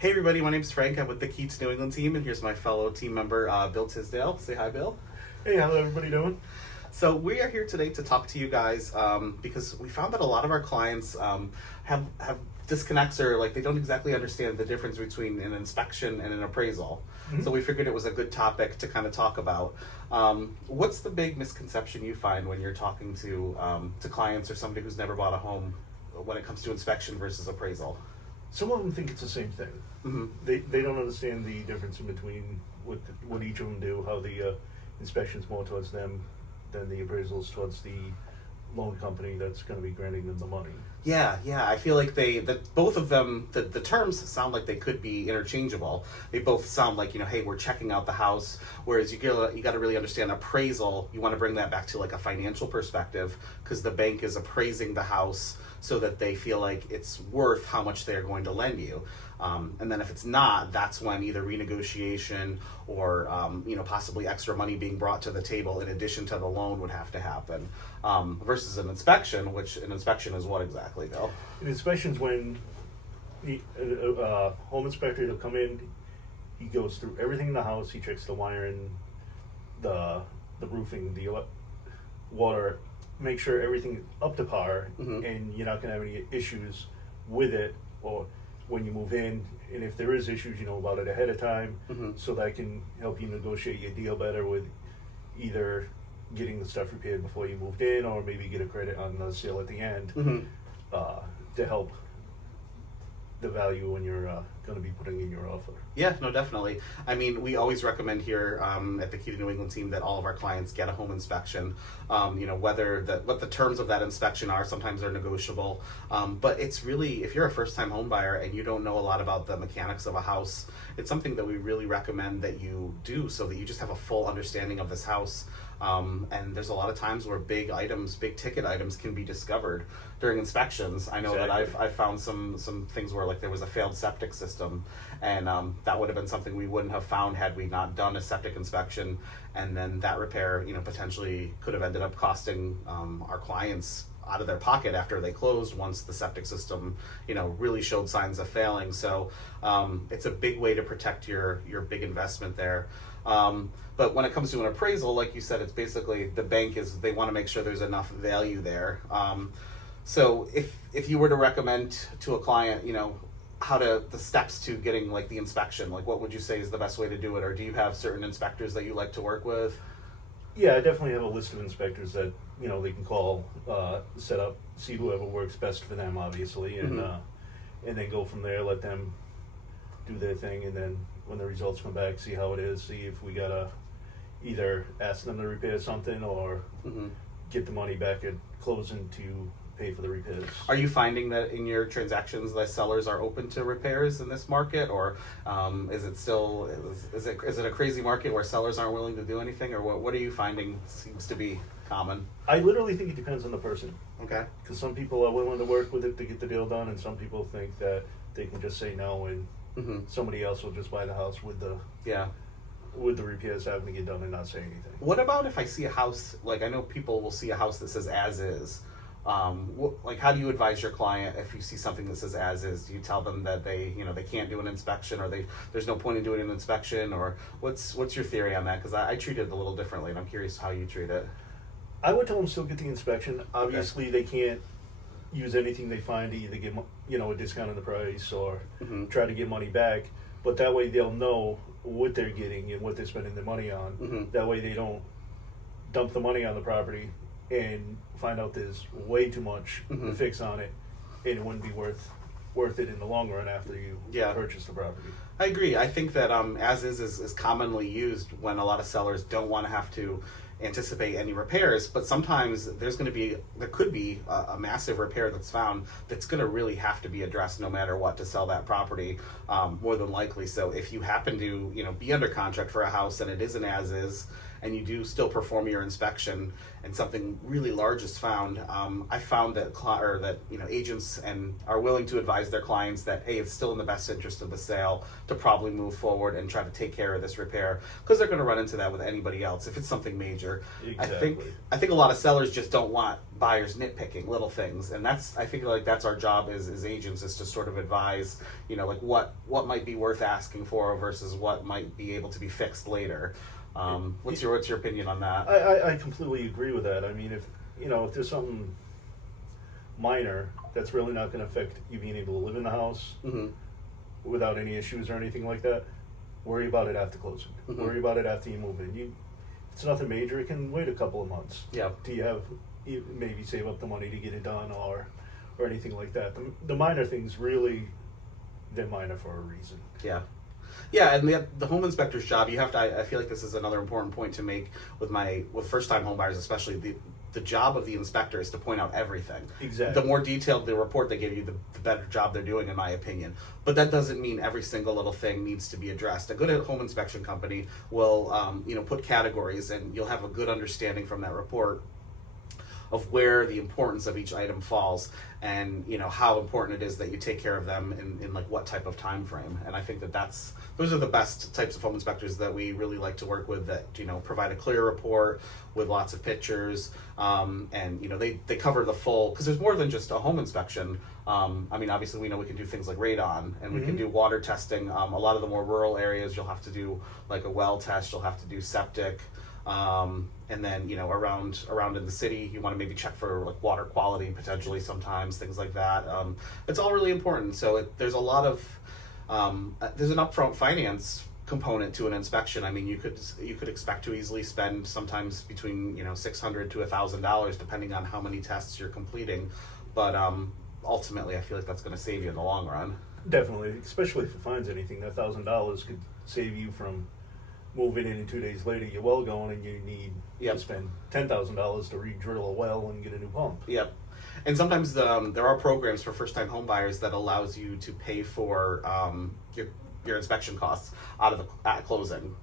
Hey everybody, my name's Frank. I'm with the Key to New England team, and here's my fellow team member, Bill Tisdale. Say hi, Bill. Hey, how's everybody doing? So we are here today to talk to you guys because we found that a lot of our clients have disconnects, or like they don't exactly understand the difference between an inspection and an appraisal. Mm-hmm. So we figured it was a good topic to kind of talk about. What's the big misconception you find when you're talking to clients or somebody who's never bought a home when it comes to inspection versus appraisal? Some of them think it's the same thing. Mm-hmm. They don't understand the difference in between what each of them do, how the inspection's more towards them than the appraisals towards the loan company that's going to be granting them the money. Yeah, I feel like both of them, the terms sound like they could be interchangeable. They both sound like, hey, we're checking out the house. Whereas you got to really understand appraisal. You want to bring that back to like a financial perspective, because the bank is appraising the house so that they feel like it's worth how much they're going to lend you. And then if it's not, that's when either renegotiation or possibly extra money being brought to the table in addition to the loan would have to happen. Versus an inspection, which an inspection is what exactly, Bill? An inspection's when the home inspector will come in, he goes through everything in the house, he checks the wiring, the roofing, the water, make sure everything's up to par, Mm-hmm. and you're not going to have any issues with it or when you move in. And if there is issues, you know about it ahead of time, Mm-hmm. so that can help you negotiate your deal better with either getting the stuff repaired before you moved in, or maybe get a credit on the sale at the end, Mm-hmm. to help the value when you're going to be putting in your offer. Yeah, no, definitely. I mean, we always recommend here at the Key to New England team that all of our clients get a home inspection. What the terms of that inspection are, sometimes they're negotiable. But it's really, if you're a first-time home buyer and you don't know a lot about the mechanics of a house, it's something that we really recommend that you do so that you just have a full understanding of this house. And there's a lot of times where big ticket items can be discovered during inspections. I know Exactly. that I've found some things where like there was a failed septic system, and that would have been something we wouldn't have found had we not done a septic inspection, and then that repair potentially could have ended up costing our clients out of their pocket after they closed, once the septic system really showed signs of failing. So it's a big way to protect your big investment there. But when it comes to an appraisal, like you said, it's basically the bank they want to make sure there's enough value there. So if you were to recommend to a client, the steps to getting like the inspection, like what would you say is the best way to do it? Or do you have certain inspectors that you like to work with? Yeah, I definitely have a list of inspectors that they can call, set up, see whoever works best for them, obviously, and Mm-hmm. and then go from there. Let them do their thing, and then when the results come back, see how it is. See if we gotta either ask them to repair something or Mm-hmm. get the money back at closing to pay for the repairs. Are you finding that in your transactions the sellers are open to repairs in this market, or is it a crazy market where sellers aren't willing to do anything, or what are you finding seems to be common? I literally think it depends on the person, Okay. because some people are willing to work with it to get the deal done, and some people think that they can just say no and Mm-hmm. somebody else will just buy the house with the repairs having to get done and not say anything. What about if I see a house, like I know people will see a house that says as is. How do you advise your client if you see something that says as is? Do you tell them that they can't do an inspection, or there's no point in doing an inspection, or what's your theory on that? Because I treat it a little differently, and I'm curious how you treat it. I would tell them still get the inspection. Obviously, they can't use anything they find to either get a discount on the price or Mm-hmm. try to get money back. But that way they'll know what they're getting and what they're spending their money on. Mm-hmm. That way they don't dump the money on the property and find out there's way too much Mm-hmm. to fix on it, and it wouldn't be worth it in the long run after you purchase the property. I agree. I think that as is commonly used when a lot of sellers don't want to have to anticipate any repairs, but sometimes there could be a massive repair that's found that's going to really have to be addressed no matter what to sell that property, more than likely. So if you happen to be under contract for a house and it is an as is, and you do still perform your inspection, and something really large is found, I found that agents and are willing to advise their clients that, hey, it's still in the best interest of the sale to probably move forward and try to take care of this repair, because they're going to run into that with anybody else if it's something major. Exactly. I think a lot of sellers just don't want buyers nitpicking little things, and I think like that's our job as agents, is to sort of advise, like what might be worth asking for versus what might be able to be fixed later. What's your opinion on that? I completely agree with that. I mean, if there's something minor that's really not going to affect you being able to live in the house without any issues or anything like that, worry about it after closing. Worry about it after you move in. If it's nothing major, it can wait a couple of months. Yeah. Do you maybe save up the money to get it done or anything like that? The minor things, really, they're minor for a reason. Yeah. Yeah, and the home inspector's job, you have to, I feel like this is another important point to make with first-time home buyers, especially. The job of the inspector is to point out everything. Exactly. The more detailed the report they give you, the better job they're doing, in my opinion. But that doesn't mean every single little thing needs to be addressed. A good home inspection company will, put categories, and you'll have a good understanding from that report of where the importance of each item falls, and how important it is that you take care of them in like what type of time frame. And I think those are the best types of home inspectors that we really like to work with, that provide a clear report with lots of pictures, and they cover the full, because there's more than just a home inspection. Obviously we know we can do things like radon, and we can do water testing. A lot of the more rural areas, you'll have to do like a well test, you'll have to do septic. And then around in the city, you want to maybe check for like water quality potentially sometimes, things like that. It's all really important. So there's a lot of there's an upfront finance component to an inspection. I mean, you could expect to easily spend sometimes between $600 to $1,000 depending on how many tests you're completing, but ultimately I feel like that's going to save you in the long run. Definitely, especially if it finds anything. That $1,000 could save you from moving in and 2 days later you're well going, and you need to spend $10,000 to re-drill a well and get a new pump. Yep. And sometimes there are programs for first-time home buyers that allows you to pay for your inspection costs at closing,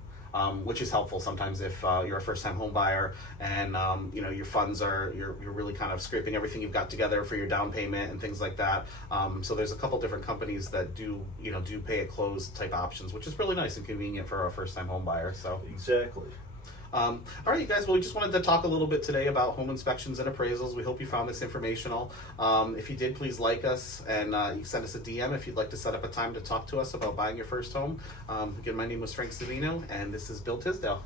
which is helpful sometimes if you're a first-time home buyer and your funds you're really kind of scraping everything you've got together for your down payment and things like that. So there's a couple different companies that do pay at close type options, which is really nice and convenient for a first-time home buyer. So exactly. All right, you guys, well, we just wanted to talk a little bit today about home inspections and appraisals. We hope you found this informational. If you did, please like us, and you can send us a DM if you'd like to set up a time to talk to us about buying your first home. Again, my name was Frank Savino, and this is Bill Tisdale.